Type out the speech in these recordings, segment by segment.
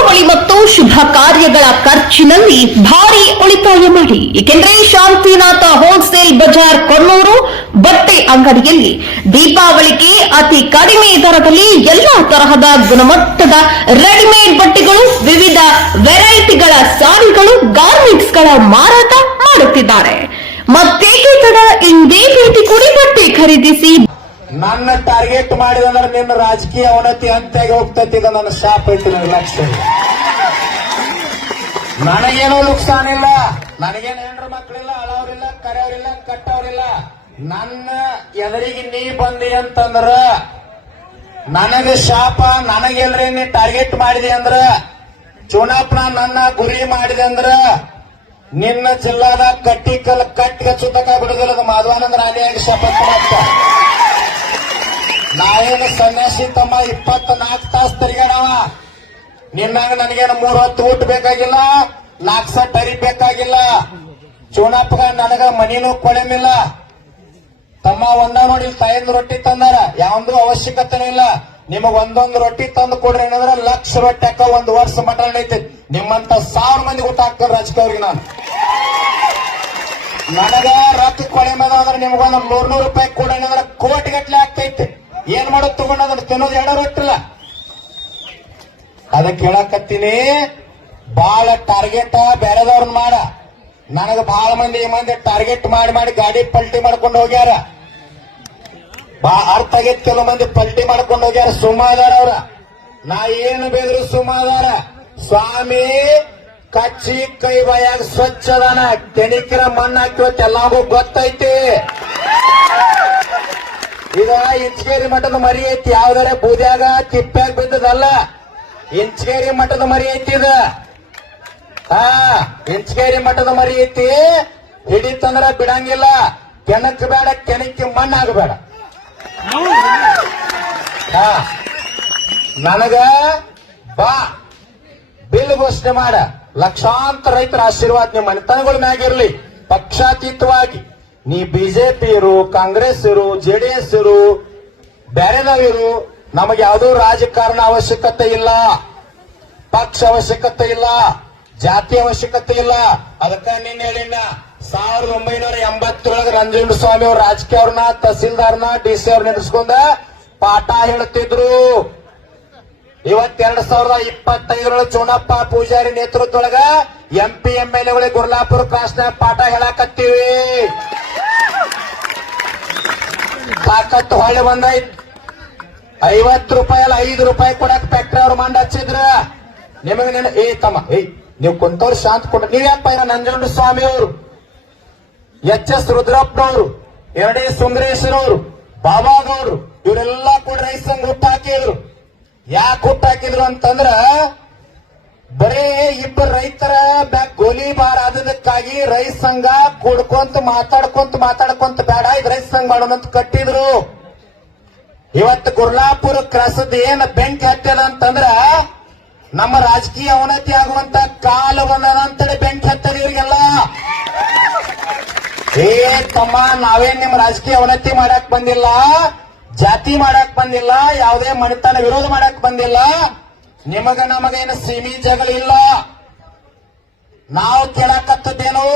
ದೀಪಾವಳಿ ಮತ್ತು ಶುಭ ಕಾರ್ಯಗಳ ಖರ್ಚಿನಲ್ಲಿ ಭಾರಿ ಉಳಿತಾಯ ಮಾಡಿ. ಏಕೆಂದರೆ ಶಾಂತಿನಾಥ ಹೋಲ್ಸೇಲ್ ಬಜಾರ್ ಕೊಣ್ಣೂರು ಬಟ್ಟೆ ಅಂಗಡಿಯಲ್ಲಿ ದೀಪಾವಳಿಗೆ ಅತಿ ಕಡಿಮೆ ದರದಲ್ಲಿ ಎಲ್ಲಾ ತರಹದ ಗುಣಮಟ್ಟದ ರೆಡಿಮೇಡ್ ಬಟ್ಟೆಗಳು, ವಿವಿಧ ವೆರೈಟಿಗಳ ಸಾರಿಗಳು, ಗಾರ್ಮೆಂಟ್ಸ್ಗಳ ಮಾರಾಟ ಮಾಡುತ್ತಿದ್ದಾರೆ. ಮತ್ತೇಕೆ ತಡ, ಇಂದೇ ಭೇಟಿ ಕೊಡಿ, ಬಟ್ಟೆ ಖರೀದಿಸಿ. ನನ್ನ ಟಾರ್ಗೆಟ್ ಮಾಡಿದಂದ್ರೆ ನಿನ್ನ ರಾಜಕೀಯ ಅವನತಿ ಅಂತ್ಯಾಗಿ ಹೋಗ್ತೈತಿ. ಈಗ ನನ್ನ ಶಾಪ್ ಐತಿ, ನನಗೆ ಲಕ್ಷ್ಯ. ನನಗೇನೋ ನುಕ್ಸಾನಿಲ್ಲ, ನನಗೇನು ಹೆಂಡ್ರ ಮಕ್ಕಳಿಲ್ಲ, ಅಳವ್ರಿಲ್ಲ, ಕರೆಯವ್ರಿಲ್ಲ, ಕಟ್ಟವ್ರಿಲ್ಲ. ನನ್ನ ಎದುರಿಗೆ ನೀ ಬಂದಿ ಅಂತಂದ್ರ ನನಗೆ ಶಾಪ, ನನಗೆಲ್ರಿ ನೀ ಟಾರ್ಗೆಟ್ ಮಾಡಿದೆ ಅಂದ್ರ, ಚುನಾವಣಾ ನನ್ನ ಗುರಿ ಮಾಡಿದೆ ಅಂದ್ರ ನಿನ್ನ ಜಿಲ್ಲಾದ ಕಟ್ಟಿಗೆ ಸುತ್ತಕ ಬಿಡುದಿಲ್ಲ. ಮಾಧವಾನಂದ್ರ ಆಲಿಯಾಗಿ ಶಪಥ ಮಾಡ್ತ. ನಾವೇನು ಸನ್ಯಾಸಿ ತಮ್ಮ 24 ತಾಸು ತಿರುಗಾಡವ. ನಿನ್ನಂಗ ನನಗೇನು 3 ಹೊತ್ತು ಊಟ ಬೇಕಾಗಿಲ್ಲ, 4 ಸಟ್ ಅರಿ ಬೇಕಾಗಿಲ್ಲ. ಚುನಾಪಗ ನನಗ ಮನಿನೂ ಕೊಳೆಮಿಲ್ಲ. ತಮ್ಮ ಒಂದ ನೋಡಿ ತಾಯಿಂದ ರೊಟ್ಟಿ ತಂದಾರ, ಯಾವಂದು ಅವಶ್ಯಕತೆನೂ ಇಲ್ಲ. ನಿಮಗ್ ಒಂದೊಂದು ರೊಟ್ಟಿ ತಂದು ಕೊಡ್ರಿ ಏನಂದ್ರೆ 1,00,000 ರೊಟ್ಟಿ ಹಾಕ 1 ವರ್ಷ ಮಟ ನಡೀತೈತಿ. ನಿಮ್ಮಂತ 1000 ಮಂದಿ ಊಟ ಹಾಕ್ತಾರೆ ರಾಜಕೀಯವ್ರಿಗೆ. ನಾನು ನನಗ ರೊಕ್ಕ ಕೊಳೆ ಮೇಲೆ ಅಂದ್ರೆ ನಿಮ್ಗೊಂದು 100 ರೂಪಾಯಿ ಕೊಡ ಏನಂದ್ರೆ ಕೋಟಿ ಗಟ್ಲೆ ಆಗ್ತೈತಿ. ಏನ್ ಮಾಡೋದು ತಗೊಂಡಂದ್ರೆ ತಿನ್ನೋದು 2 ರೊಟ್ಟಿಲ್ಲ. ಅದಕ್ಕೆ ಹೇಳಕತ್ತೀನಿ, ಬಾಳ ಟಾರ್ಗೆಟ್ ಬೇರೆದವ್ರನ್ನ ಮಾಡ. ನನಗ ಬಹಳ ಮಂದಿ ಟಾರ್ಗೆಟ್ ಮಾಡಿ ಗಾಡಿ ಪಲ್ಟಿ ಮಾಡ್ಕೊಂಡು ಹೋಗ್ಯಾರ. ಅರ್ಥ ಆಗೈತಿ. ಕೆಲವು ಮಂದಿ ಪಲ್ಟಿ ಮಾಡ್ಕೊಂಡು ಹೋಗ್ಯಾರ, ಸುಮಾದಾರ ಅವ್ರ. ನಾ ಏನು ಬೇದ್ರು ಸುಮಾದಾರ. ಸ್ವಾಮಿ ಕಚ್ಚಿ ಕೈ ಬಾಯಾಗ ಸ್ವಚ್ಛ ಅದಾನ, ತೆಣಿಕಿರ ಮಣ್ಣು ಹಾಕಿವತ್ತು ಎಲ್ಲಾಗೂ ಗೊತ್ತೈತಿ. ಈಗ ಇಂಚಗೇರಿ ಮಠದ ಮರಿ ಐತಿ, ಯಾವ್ದಾರ ಬೂದ್ಯಾಗ ತಿಪ್ಪ್ಯಾಗ ಬಿದ್ದದಲ್ಲ. ಇಂಚಗೇರಿ ಮಠದ ಮರಿ ಐತಿ ಇದ. ಇಂಚಗೇರಿ ಮಠದ ಮರಿ ಐತಿ. ಹಿಡಿತಂದ್ರ ಬಿಡಂಗಿಲ್ಲ. ಕೆಣಕ್ ಬೇಡ, ಕೆಣಕಿ ಮಣ್ಣಾಗಬೇಡ. ನನಗ ಬಾ ಬಿಲ್ ಘೋಷಣೆ ಮಾಡ. ಲಕ್ಷಾಂತರ ರೈತರ ಆಶೀರ್ವಾದ ನಿಮ್ಮ ಮನೆತನಗಳ ಮ್ಯಾಗಿರ್ಲಿ. ಪಕ್ಷಾತೀತವಾಗಿ ನೀ ಬಿಜೆಪಿ ಇರು, ಕಾಂಗ್ರೆಸ್ ಇರು, ಜೆಡಿಎಸ್ ಇರು, ಬೇರೆದವಿರು, ನಮಗೆ ಯಾವುದೋ ರಾಜಕಾರಣ ಅವಶ್ಯಕತೆ ಇಲ್ಲ, ಪಕ್ಷ ಅವಶ್ಯಕತೆ ಇಲ್ಲ, ಜಾತಿ ಅವಶ್ಯಕತೆ ಇಲ್ಲ. ಅದಕ್ಕೆ ನಿನ್ನ ಹೇಳಿನ 1987 ನಂಜುಂಡಸ್ವಾಮಿ ಅವ್ರ ರಾಜಕೀಯವ್ರನ್ನ, ತಹಸೀಲ್ದಾರ್ನ, ಡಿಸಿ ಅವ್ರ ನಡೆಸ್ಕೊಂಡ ಪಾಠ ಹೇಳ್ತಿದ್ರು. ಇವತ್ತು 2025 ಚುನಪ್ಪ ಪೂಜಾರಿ ನೇತೃತ್ವದೊಳಗ MP MLA ಗುರ್ಲಾಪುರ ಕ್ರಾಸ್ನಾಗ ಪಾಠ ಹೇಳಕತ್ತೀವಿ. ತಾಕತ್ತು ಹೊಳೆ ಬಂದೈತ್. 50 ರೂಪಾಯಿ ಅಲ್ಲ, 5 ರೂಪಾಯಿ ಕೊಡಕ್ ಫ್ಯಾಕ್ಟ್ರಿ ಅವ್ರು ಮಂಡ್ ಹಚ್ಚಿದ್ರ. ನಿಮಗೆ ತಮ್ಮ ನೀವು ಕುಂತವ್ರು ಶಾಂತ ಕೊಡ. ನೀವ್ ಯಾಕಪ್ಪ ನಂಜುಂಡಸ್ವಾಮಿ ಅವರು, HS ರುದ್ರಪ್ಪನವರು, ND ಸುಂದರೇಶ್ವರವರು, ಬಾಬಾಗೌಡ್ರು ಇವರೆಲ್ಲ ಕೂಡ ರೈತ ಸಂಘ ಹುಟ್ಟು ಹಾಕಿದ್ರು. ಯಾಕೆ ಹುಟ್ಟು ಹಾಕಿದ್ರು ಅಂತಂದ್ರ ಬರೀ ಇಬ್ಬರು ರೈತರ ಗೋಲಿಬಾರ್ ಆದದಕ್ಕಾಗಿ ರೈತ ಸಂಘ ಕೂಡ್ಕೊಂತ ಮಾತಾಡ್ಕೊಂತ ಬೇಡ, ಇದು ರೈತ ಸಂಘ ಮಾಡೋಣ ಅಂತ ಕಟ್ಟಿದ್ರು. ಇವತ್ತು ಗುರ್ಲಾಪುರ ಕ್ರಾಸದ ಏನ್ ಬೆಂಕಿ ಹತ್ತದ ಅಂತಂದ್ರ ನಮ್ಮ ರಾಜಕೀಯ ಅವನತಿ ಆಗುವಂತ ಕಾಲ ಬಂದನಂತೇಳಿ ಬೆಂಕಿ ಹತ್ತದ ಇವ್ರಿಗೆಲ್ಲ. ತಮ್ಮ, ನಾವೇನ್ ನಿಮ್ ರಾಜಕೀಯ ಅವನತಿ ಮಾಡಕ್ ಬಂದಿಲ್ಲ, ಜಾತಿ ಮಾಡಕ್ ಬಂದಿಲ್ಲ, ಯಾವುದೇ ಮನೆತನ ವಿರೋಧ ಮಾಡಕ್ ಬಂದಿಲ್ಲ. ನಮಗೇನು ಸೀಮಿ ಜಗಳಿಲ್ಲ. ನಾವು ಕೇಳಕತ್ತದೇನು,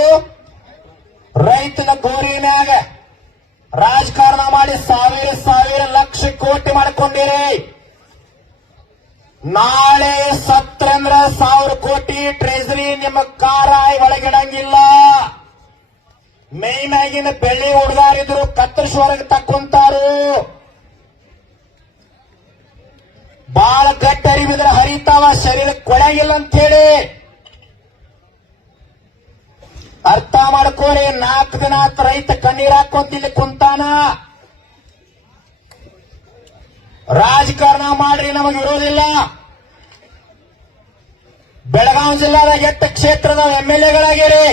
ರೈತನ ಗೋರಿ ಮ್ಯಾಗ ರಾಜಕಾರಣ ಮಾಡಿ ಸಾವಿರ ಲಕ್ಷ ಕೋಟಿ ಮಾಡ್ಕೊಂಡಿರಿ. ನಾಳೆ ಸತ್ರಂದ್ರ 1000 ಕೋಟಿ ಟ್ರೆಜರಿ ನಿಮ್ಮ ಕಾರಾಯಿ ಒಳಗಿಡಂಗಿಲ್ಲ. ಮೈ ಮ್ಯಾಗಿನ ಬೆಳ್ಳಿ ಹುಡುಗಾರಿದ್ರು ಕತ್ತರಿಸುವರೆಗೆ ತಕ್ಕೊಂತಾರು. ಬಾಳ ಗಟ್ಟಿ ಅರಿವಿದ್ರೆ ಹರಿತಾವ, ಶರೀರಕ್ಕೆ ಕೊಳೆಗಿಲ್ಲ ಅಂತ ಹೇಳಿ ಅರ್ಥ ಮಾಡ್ಕೋರಿ. 4 ದಿನ ರೈತ ಕಣ್ಣೀರ್ ಹಾಕೊಂತಿಲ್ಲಿ ಕುಂತಾನ. ರಾಜಕಾರಣ ಮಾಡ್ರಿ, ನಮಗೆ ವಿರೋಧಿಲ್ಲ. ಬೆಳಗಾವಿ ಜಿಲ್ಲಾದಾಗ 8 ಕ್ಷೇತ್ರದ MLAಗಳಾಗಿರಿ.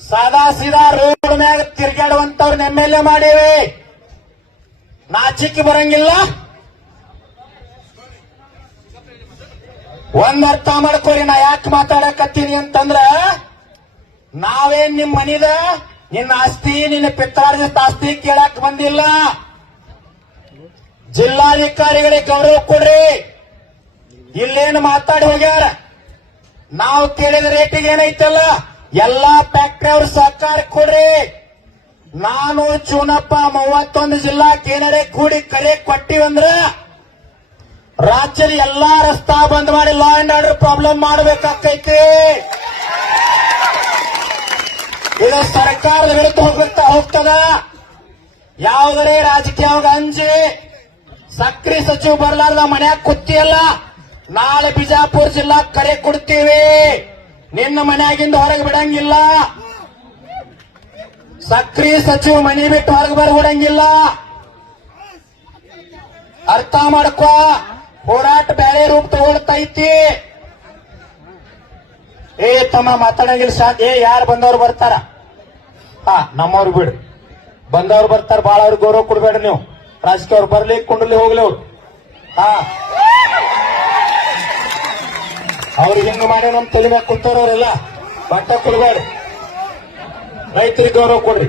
ಸಾದಾ ಸೀದಾ ರೋಡ್ ಮ್ಯಾಗ ತಿರ್ಗಾಡುವಂತವ್ರನ್ನ MLA ಮಾಡೀವಿ. ನಾಚಿಕೆ ಬರಂಗಿಲ್ಲ. ಒಂದ್ ಅರ್ಥ ಮಾಡ್ಕೋರಿ, ನಾ ಯಾಕೆ ಮಾತಾಡಕತ್ತೀನಿ ಅಂತಂದ್ರ, ನಾವೇನ್ ನಿಮ್ ಮನಿದ ನಿನ್ನ ಆಸ್ತಿ, ನಿನ್ನ ಪಿತ್ರಾರ್ಜಿತ ಆಸ್ತಿ ಕೇಳಕ್ ಬಂದಿಲ್ಲ. ಜಿಲ್ಲಾಧಿಕಾರಿಗಳಿಗೆ ಗೌರವ ಕೊಡ್ರಿ. ಇಲ್ಲೇನು ಮಾತಾಡಿ ಹೋಗ್ಯಾರ. ನಾವು ಕೇಳಿದ ರೇಟಿಗೆ ಏನೈತಲ್ಲ ಎಲ್ಲಾ ಫ್ಯಾಕ್ಟರಿ ಅವ್ರ ಸಹಕಾರ ಕೊಡ್ರಿ. ನಾನು ಚೂನಪ್ಪ 31 ಜಿಲ್ಲಾ ಕೇಂದ್ರ ಕೂಡಿ ಕರೆ ಕೊಟ್ಟಿವಂದ್ರ ರಾಜ್ಯದ ಎಲ್ಲಾ ರಸ್ತಾ ಬಂದ್ ಮಾಡಿ ಲಾ ಅಂಡ್ ಆರ್ಡರ್ ಪ್ರಾಬ್ಲಮ್ ಮಾಡಬೇಕಾಗ್ತೈತಿ. ಇದು ಸರ್ಕಾರದ ವಿರುದ್ಧ ಹೋಗ್ತದ. ಯಾವುದರೇ ರಾಜಕೀಯವಾಗ ಅಂಜಿ ಸಕ್ರಿ ಸಚಿವ ಬರ್ಲಾರ್ದ ಮನ್ಯಾಗ ಕೂತಿಯಲ್ಲ, ನಾಳೆ ಬಿಜಾಪುರ ಜಿಲ್ಲಾ ಕರೆ ಕೊಡ್ತೀವಿ. ನಿನ್ನ ಮನ್ಯಾಗಿಂದ ಹೊರಗೆ ಬಿಡಂಗಿಲ್ಲ. ಸಕ್ರಿ ಸಚಿವ ಮನಿ ಬಿಟ್ಟು ಹೊರಗೆ ಬರ್ಬಿಡಂಗಿಲ್ಲ. ಅರ್ಥ ಮಾಡ್ಕೋ. ಹೋರಾಟ ಬೇರೆ ರೂಪ ತಗೊಳ್ತೈತಿ. ಏ ತಮ್ಮ ಮಾತಾಡಂಗಿಲ್ಲ ಶಾಂತ್. ಯಾರು ಬಂದವ್ರು ಬರ್ತಾರ? ನಮ್ಮವ್ರು ಬಿಡು. ಬಂದವ್ರು ಬರ್ತಾರ, ಬಾಳ ಅವ್ರಿಗೆ ಗೌರವ ಕೊಡ್ಬೇಡ್ರಿ ನೀವು. ರಾಜಕೀಯ ಅವ್ರು ಬರ್ಲಿ ಕುಂಡಲಿ ಹೋಗ್ಲಿ ಅವ್ರು. ಅವ್ರಿಗೆ ಹೆಂಗ ಮಾಡಿ ನಮ್ ತಲೆ ಮ್ಯಾಗ ಕುಂತವ್ರವ್ರೆಲ್ಲ ಬಟ್ಟ ಕೊಡ್ಬೇಡ್ರಿ. ರೈತರಿಗೆ ಗೌರವ ಕೊಡ್ರಿ.